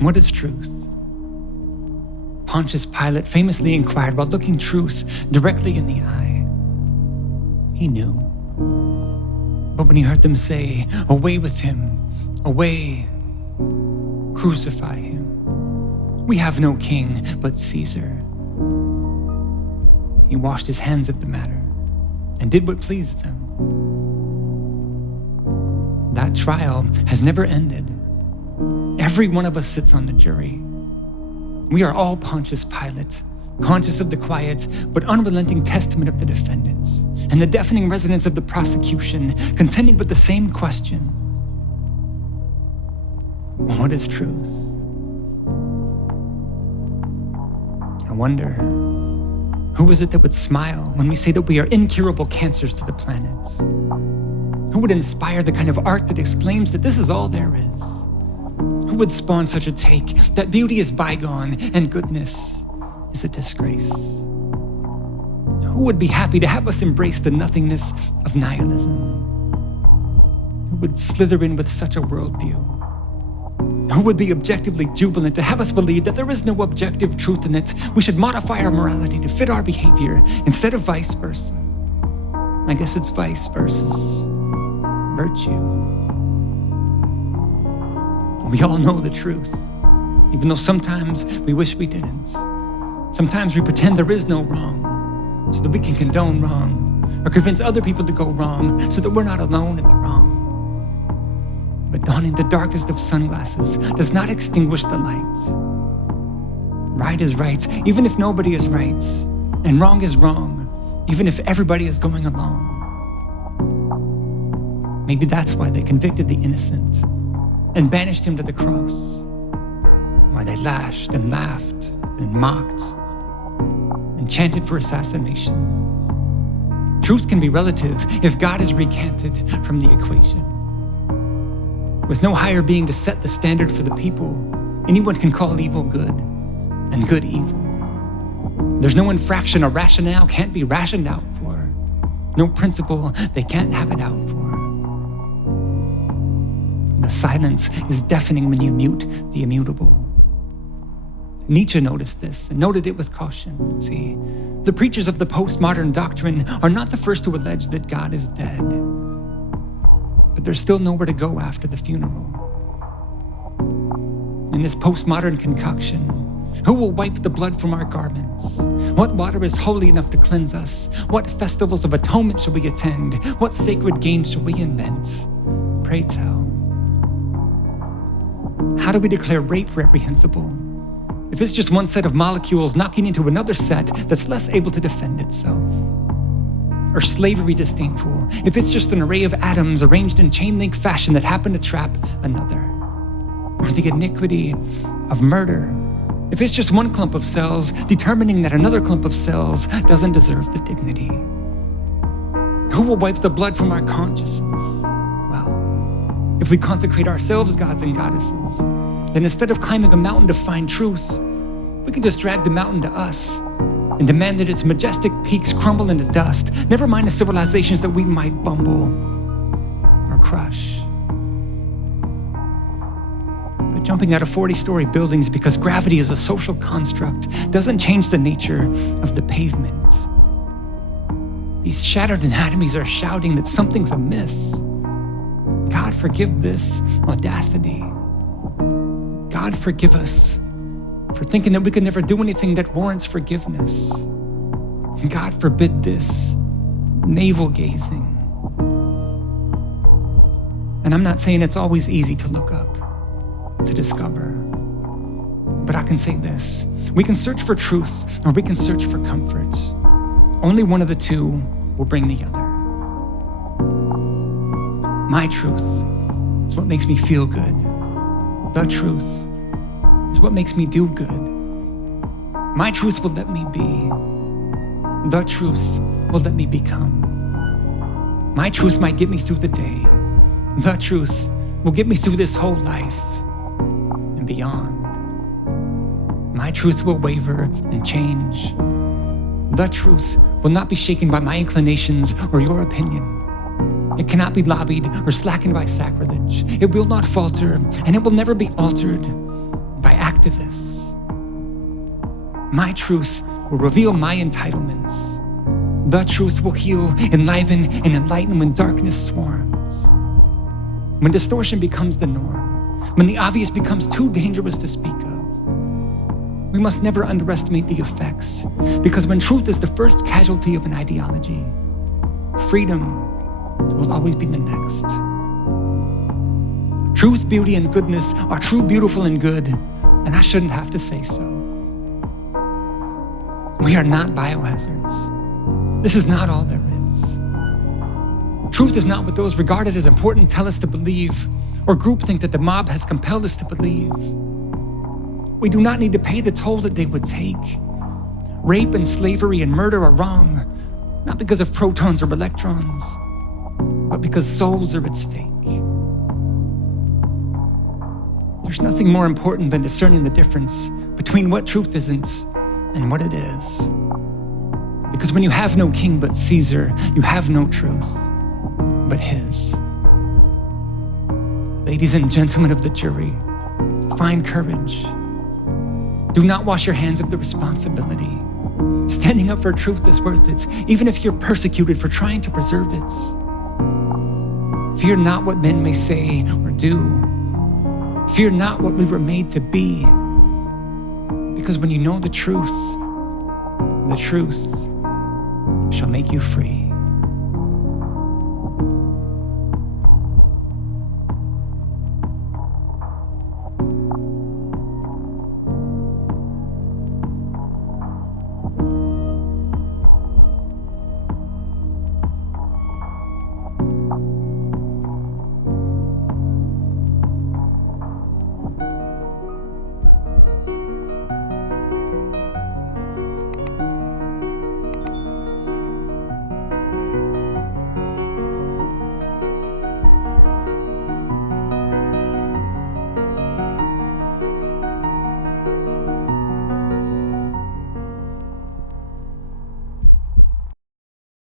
What is truth? Pontius Pilate famously inquired while looking truth directly in the eye. He knew. But when he heard them say, "Away with him, away, crucify him. We have no king but Caesar," he washed his hands of the matter and did what pleased them. That trial has never ended. Every one of us sits on the jury. We are all Pontius Pilate, conscious of the quiet but unrelenting testament of the defendants, and the deafening resonance of the prosecution, contending with the same question. What is truth? I wonder, who is it that would smile when we say that we are incurable cancers to the planet? Who would inspire the kind of art that exclaims that this is all there is? Who would spawn such a take that beauty is bygone and goodness is a disgrace? Who would be happy to have us embrace the nothingness of nihilism? Who would slither in with such a worldview? Who would be objectively jubilant to have us believe that there is no objective truth and that we should modify our morality to fit our behavior instead of vice versa? I guess it's vice versus virtue. We all know the truth, even though sometimes we wish we didn't. Sometimes we pretend there is no wrong so that we can condone wrong or convince other people to go wrong so that we're not alone in the wrong. But donning the darkest of sunglasses does not extinguish the light. Right is right, even if nobody is right, and wrong is wrong, even if everybody is going along. Maybe that's why they convicted the innocent and banished him to the cross, why they lashed and laughed and mocked and chanted for assassination. Truth can be relative if God is recanted from the equation. With no higher being to set the standard for the people, anyone can call evil good and good evil. There's no infraction or rationale can't be rationed out for, no principle they can't have it out for. The silence is deafening when you mute the immutable. Nietzsche noticed this and noted it with caution. See, the preachers of the postmodern doctrine are not the first to allege that God is dead. But there's still nowhere to go after the funeral. In this postmodern concoction, who will wipe the blood from our garments? What water is holy enough to cleanse us? What festivals of atonement shall we attend? What sacred games shall we invent? Pray tell. How do we declare rape reprehensible if it's just one set of molecules knocking into another set that's less able to defend itself? Or slavery disdainful if it's just an array of atoms arranged in chain-link fashion that happen to trap another? Or the iniquity of murder if it's just one clump of cells determining that another clump of cells doesn't deserve the dignity? Who will wipe the blood from our consciences? If we consecrate ourselves gods and goddesses, then instead of climbing a mountain to find truth, we can just drag the mountain to us and demand that its majestic peaks crumble into dust, never mind the civilizations that we might bumble or crush. But jumping out of 40-story buildings because gravity is a social construct doesn't change the nature of the pavement. These shattered anatomies are shouting that something's amiss. God, forgive this audacity. God, forgive us for thinking that we could never do anything that warrants forgiveness. And God forbid this navel-gazing. And I'm not saying it's always easy to look up, to discover. But I can say this: we can search for truth or we can search for comfort. Only one of the two will bring the other. My truth is what makes me feel good. The truth is what makes me do good. My truth will let me be. The truth will let me become. My truth might get me through the day. The truth will get me through this whole life and beyond. My truth will waver and change. The truth will not be shaken by my inclinations or your opinion. It cannot be lobbied or slackened by sacrilege. It will not falter, and it will never be altered by activists. My truth will reveal my entitlements. The truth will heal, enliven, and enlighten when darkness swarms. When distortion becomes the norm, when the obvious becomes too dangerous to speak of, we must never underestimate the effects, because when truth is the first casualty of an ideology, freedom will always be the next. Truth, beauty, and goodness are true, beautiful, and good, and I shouldn't have to say so. We are not biohazards. This is not all there is. Truth is not what those regarded as important tell us to believe, or groupthink that the mob has compelled us to believe. We do not need to pay the toll that they would take. Rape and slavery and murder are wrong, not because of protons or electrons, but because souls are at stake. There's nothing more important than discerning the difference between what truth isn't and what it is. Because when you have no king but Caesar, you have no truth but his. Ladies and gentlemen of the jury, find courage. Do not wash your hands of the responsibility. Standing up for truth is worth it, even if you're persecuted for trying to preserve it. Fear not what men may say or do. Fear not what we were made to be. Because when you know the truth shall make you free.